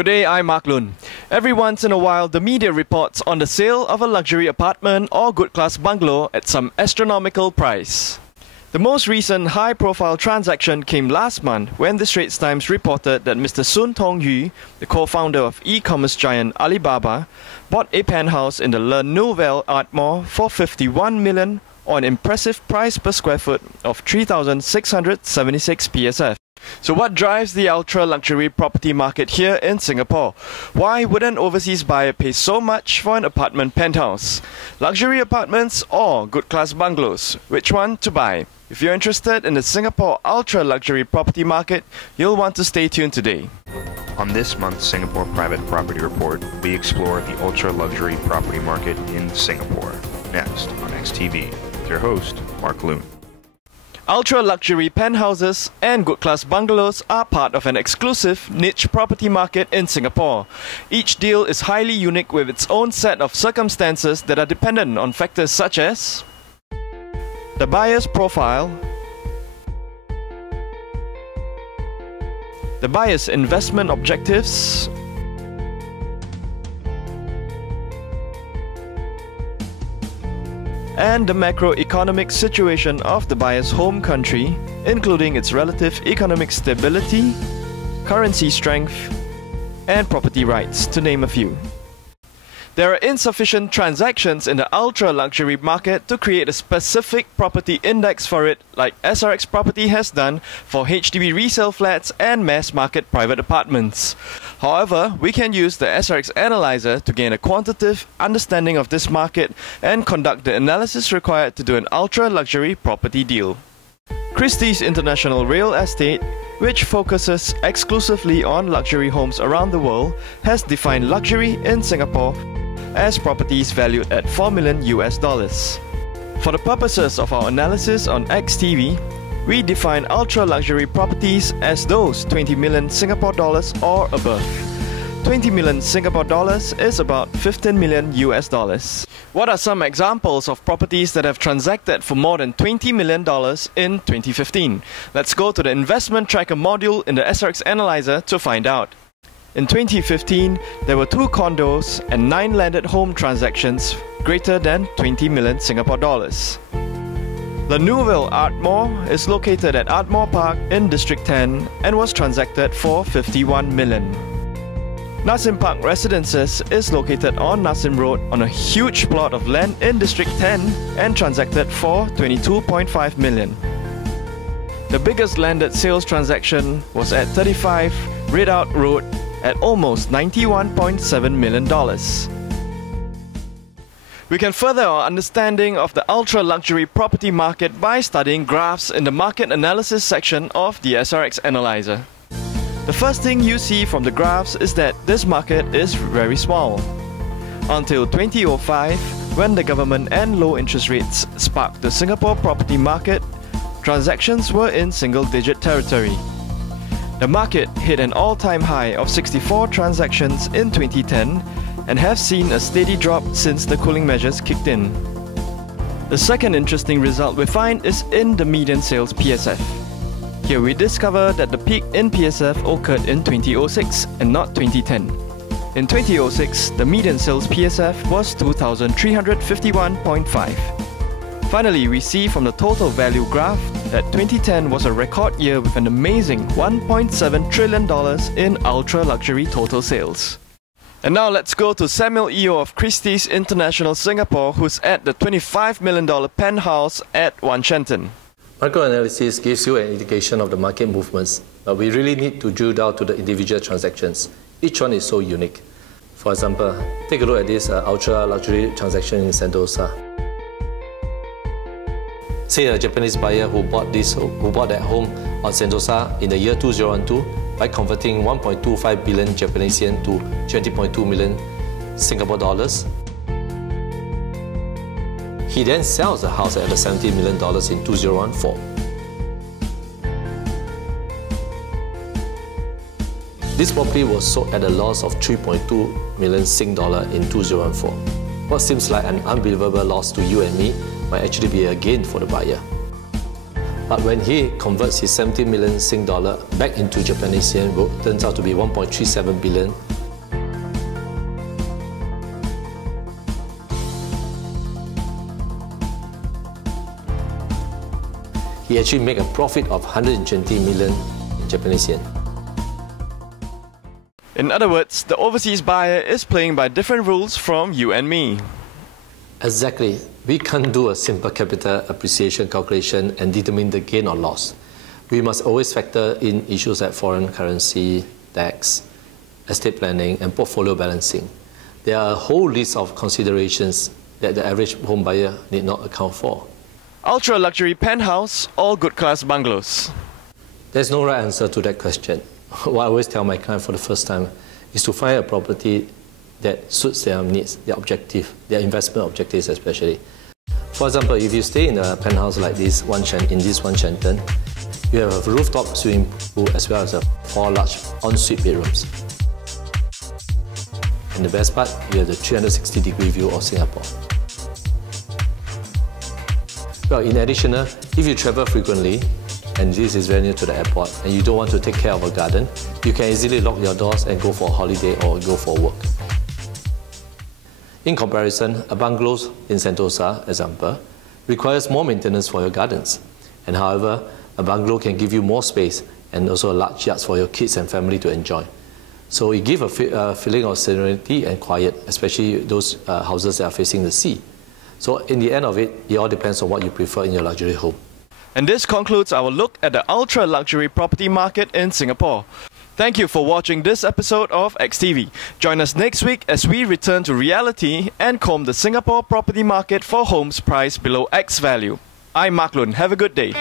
Good day, I'm Mark Lun. Every once in a while, the media reports on the sale of a luxury apartment or good-class bungalow at some astronomical price. The most recent high-profile transaction came last month when the Straits Times reported that Mr. Soon Tong Yu, the co-founder of e-commerce giant Alibaba, bought a penthouse in the Le Nouvel Ardmore for 51 million or an impressive price per square foot of 3,676 PSF. So what drives the ultra-luxury property market here in Singapore? Why would an overseas buyer pay so much for an apartment penthouse? Luxury apartments or good-class bungalows? Which one to buy? If you're interested in the Singapore ultra-luxury property market, you'll want to stay tuned today. On this month's Singapore Private Property Report, we explore the ultra-luxury property market in Singapore. Next on XTV, with your host, Mark Lun. Ultra-luxury penthouses and good-class bungalows are part of an exclusive niche property market in Singapore. Each deal is highly unique with its own set of circumstances that are dependent on factors such as the buyer's profile, the buyer's investment objectives, and the macroeconomic situation of the buyer's home country, including its relative economic stability, currency strength, and property rights, to name a few. There are insufficient transactions in the ultra-luxury market to create a specific property index for it, like SRX Property has done for HDB resale flats and mass-market private apartments. However, we can use the SRX Analyzer to gain a quantitative understanding of this market and conduct the analysis required to do an ultra-luxury property deal. Christie's International Real Estate, which focuses exclusively on luxury homes around the world, has defined luxury in Singapore as properties valued at $4 million. For the purposes of our analysis on XTV, we define ultra-luxury properties as those 20 million Singapore dollars or above. 20 million Singapore dollars is about $15 million. What are some examples of properties that have transacted for more than $20 million in 2015? Let's go to the investment tracker module in the SRX Analyzer to find out. In 2015, there were 2 condos and 9 landed home transactions greater than 20 million Singapore dollars. Le Nouvel Ardmore is located at Ardmore Park in District 10 and was transacted for 51 million. Nassim Park Residences is located on Nassim Road on a huge plot of land in District 10 and transacted for 22.5 million. The biggest landed sales transaction was at 35 Ridout Road at almost $91.7 million. We can further our understanding of the ultra-luxury property market by studying graphs in the market analysis section of the SRX Analyzer. The first thing you see from the graphs is that this market is very small. Until 2005, when the government and low interest rates sparked the Singapore property market, transactions were in single-digit territory. The market hit an all-time high of 64 transactions in 2010 and have seen a steady drop since the cooling measures kicked in. The second interesting result we find is in the median sales PSF. Here we discover that the peak in PSF occurred in 2006 and not 2010. In 2006, the median sales PSF was 2,351.5. Finally, we see from the total value graph that 2010 was a record year with an amazing $1.7 trillion in ultra-luxury total sales. And now let's go to Samuel Eo of Christie's International Singapore, who's at the $25 million penthouse at One Shenton. Macroanalysis gives you an indication of the market movements, but we really need to drill down to the individual transactions. Each one is so unique. For example, take a look at this ultra-luxury transaction in Sentosa. Say a Japanese buyer who bought that home on Sentosa in the year 2012 by converting 1.25 billion Japanese yen to 20.2 million Singapore dollars. He then sells the house at $70 million in 2014. This property was sold at a loss of 3.2 million Sing dollar in 2014. What seems like an unbelievable loss to you and me might actually be a gain for the buyer. But when he converts his 70 million Sing dollar back into Japanese yen, it turns out to be 1.37 billion. He actually made a profit of 120 million Japanese yen. In other words, the overseas buyer is playing by different rules from you and me. Exactly. We can't do a simple capital appreciation calculation and determine the gain or loss. We must always factor in issues like foreign currency, tax, estate planning, and portfolio balancing. There are a whole list of considerations that the average home buyer need not account for. Ultra-luxury penthouse or good-class bungalows? There's no right answer to that question. What I always tell my client for the first time is to find a property that suits their needs, their objective, their investment objectives especially. For example, if you stay in a penthouse like this, One Shenton, you have a rooftop swimming pool as well as 4 large ensuite bedrooms. And the best part, you have the 360-degree view of Singapore. Well, in addition, if you travel frequently, and this is very near to the airport, and you don't want to take care of a garden, you can easily lock your doors and go for a holiday or go for work. In comparison, a bungalow in Sentosa, example, requires more maintenance for your gardens. And however, a bungalow can give you more space and also a large yard for your kids and family to enjoy. So it gives a feeling of serenity and quiet, especially those houses that are facing the sea. So in the end of it, it all depends on what you prefer in your luxury home. And this concludes our look at the ultra-luxury property market in Singapore. Thank you for watching this episode of XTV. Join us next week as we return to reality and comb the Singapore property market for homes priced below X value. I'm Mark Lun. Have a good day.